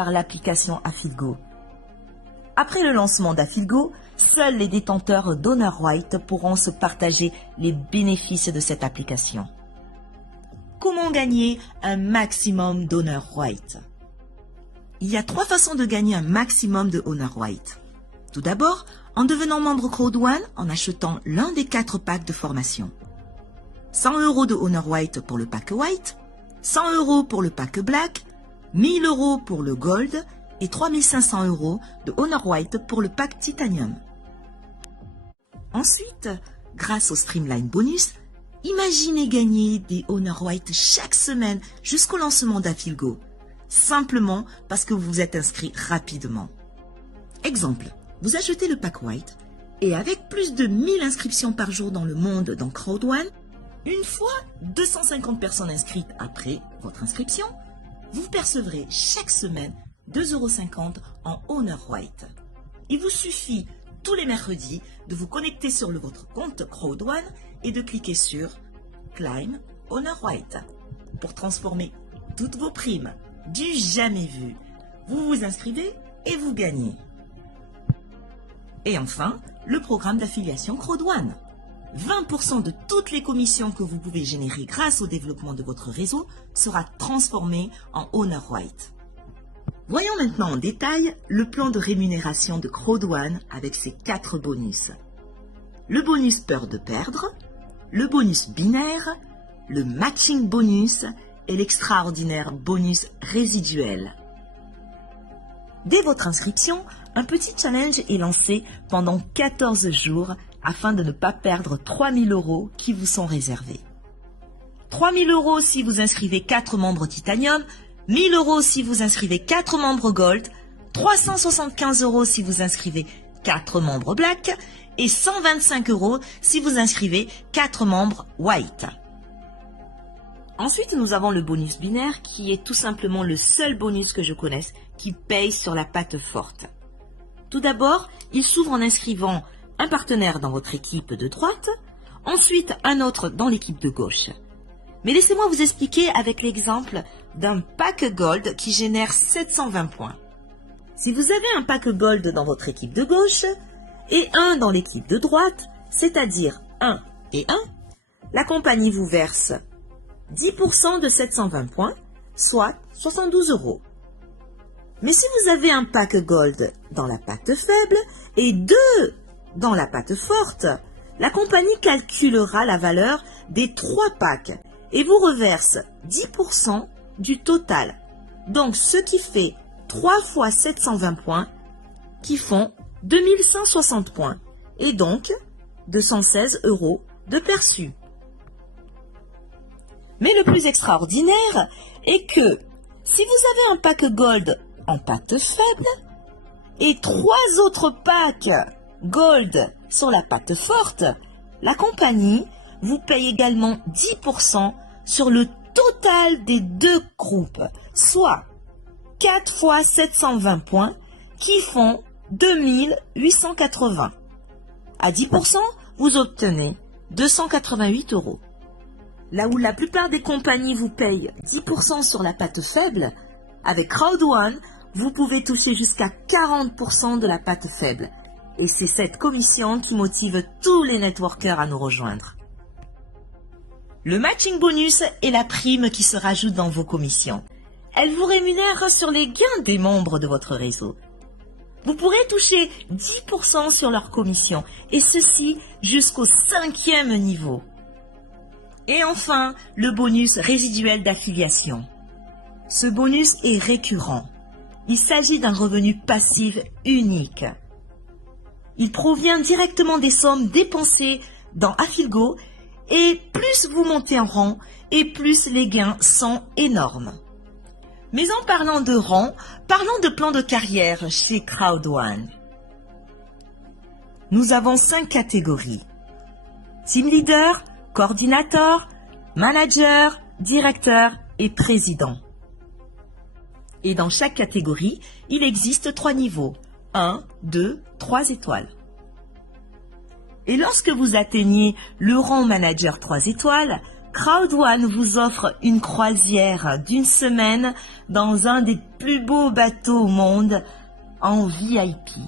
par l'application Affilgo. Après le lancement d'Affilgo, seuls les détenteurs d'Honor White pourront se partager les bénéfices de cette application. Comment gagner un maximum d'Honor White? Il y a 3 façons de gagner un maximum de Honor White. Tout d'abord, en devenant membre Crowd1 en achetant l'un des 4 packs de formation. 100 € de Honor White pour le pack White, 100 € pour le pack Black, 1000 € pour le Gold et 3500 € de Honor White pour le pack Titanium. Ensuite, grâce au Streamline Bonus, imaginez gagner des Honor White chaque semaine jusqu'au lancement d'Affilgo, simplement parce que vous vous êtes inscrit rapidement. Exemple, vous achetez le pack White et avec plus de 1000 inscriptions par jour dans le monde dans Crowd1, une fois 250 personnes inscrites après votre inscription, vous percevrez chaque semaine 2,50 € en Honor White. Il vous suffit tous les mercredis de vous connecter sur votre compte Crowd1 et de cliquer sur Claim Honor White pour transformer toutes vos primes du jamais vu. Vous vous inscrivez et vous gagnez. Et enfin, le programme d'affiliation Crowd1. 20% de toutes les commissions que vous pouvez générer grâce au développement de votre réseau sera transformé en Honor White. Voyons maintenant en détail le plan de rémunération de Crowd1 avec ses 4 bonus. Le bonus peur de perdre, le bonus binaire, le matching bonus et l'extraordinaire bonus résiduel. Dès votre inscription, un petit challenge est lancé pendant 14 jours afin de ne pas perdre 3000 € qui vous sont réservés. 3000 € si vous inscrivez 4 membres Titanium, 1000 € si vous inscrivez 4 membres Gold, 375 € si vous inscrivez 4 membres Black et 125 € si vous inscrivez 4 membres White. Ensuite, nous avons le bonus binaire qui est tout simplement le seul bonus que je connaisse qui paye sur la patte forte. Tout d'abord, il s'ouvre en inscrivant un partenaire dans votre équipe de droite, ensuite un autre dans l'équipe de gauche. Mais laissez-moi vous expliquer avec l'exemple d'un pack Gold qui génère 720 points. Si vous avez un pack Gold dans votre équipe de gauche et un dans l'équipe de droite, c'est-à-dire 1 et 1, la compagnie vous verse 10% de 720 points, soit 72 €. Mais si vous avez un pack Gold dans la patte faible et 2 dans la patte forte, la compagnie calculera la valeur des 3 packs et vous reverse 10% du total. Donc, ce qui fait 3 fois 720 points, qui font 2160 points, et donc 216 € de perçu. Mais le plus extraordinaire est que si vous avez un pack Gold en patte faible et 3 autres packs Gold sur la patte forte, la compagnie vous paye également 10% sur le total des 2 groupes, soit 4 fois 720 points qui font 2880. À 10%, vous obtenez 288 €. Là où la plupart des compagnies vous payent 10% sur la patte faible, avec Crowd1, vous pouvez toucher jusqu'à 40% de la patte faible. Et c'est cette commission qui motive tous les networkers à nous rejoindre. Le matching bonus est la prime qui se rajoute dans vos commissions. Elle vous rémunère sur les gains des membres de votre réseau. Vous pourrez toucher 10% sur leur commission, et ceci jusqu'au 5e niveau. Et enfin, le bonus résiduel d'affiliation. Ce bonus est récurrent. Il s'agit d'un revenu passif unique. Il provient directement des sommes dépensées dans Affilgo et plus vous montez en rang et plus les gains sont énormes. Mais en parlant de rang, parlons de plan de carrière chez Crowd1. Nous avons 5 catégories. Team leader, coordinateur, manager, directeur et président. Et dans chaque catégorie, il existe 3 niveaux. 1, 2, 3 étoiles. Et lorsque vous atteignez le rang manager 3 étoiles, Crowd One vous offre une croisière d'une semaine dans un des plus beaux bateaux au monde en VIP.